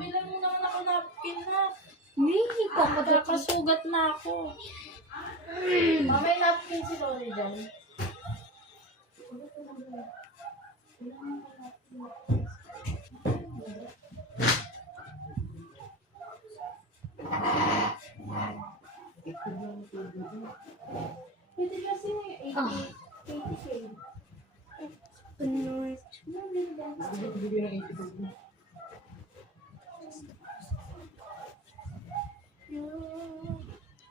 bilang mo naman ako napkin na. Hindi ko. Magkakasugat na ako. Mamay napkin si Lori dyan. Pwede kasi 80K.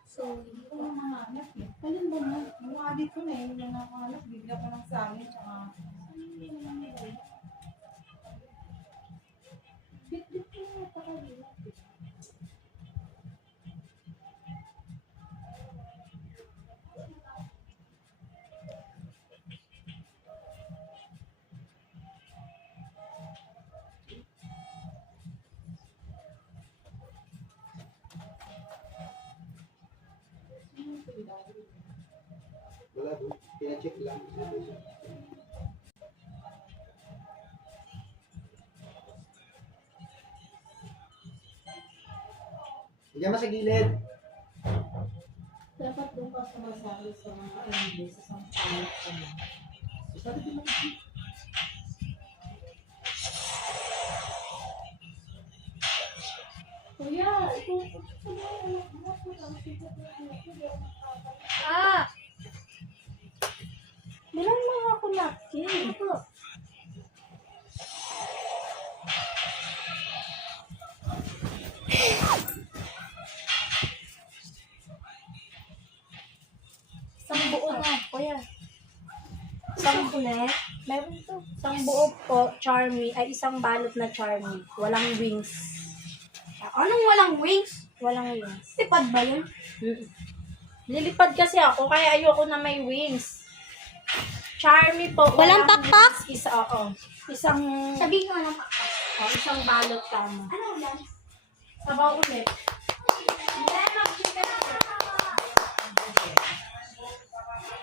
So, Hindi ko na mahanap eh. Alin ba na? Yung adik ko na eh. Yung nakahanap, bigla pa lang sa amin. Tsaka, hindi naman nilay. Bit-bit ko na napakalilat. Wala doon. Pina-check lang. Diyan mo sa gilid. Dapat doon ka sumasabi sa mga English sa sampalat ka na. Kuya, ito ah! Bilang mga ako napkin. Isang buo na, kuya. Isang bunet. Meron to. Isang buo po, charmy. Ay, isang balot na charmy. Walang wings. Anong walang wings? Walang wings. Tipad ba yun? Lilipad kasi ako, kaya ayoko na may wings. Charmy po. Walang pakpak? Wings. Isa, oo. Isang, Sabihin ko ng pakpak. isang balot tama. Ano yan? Sabaw ulit. Hindi, mag-chicken ako.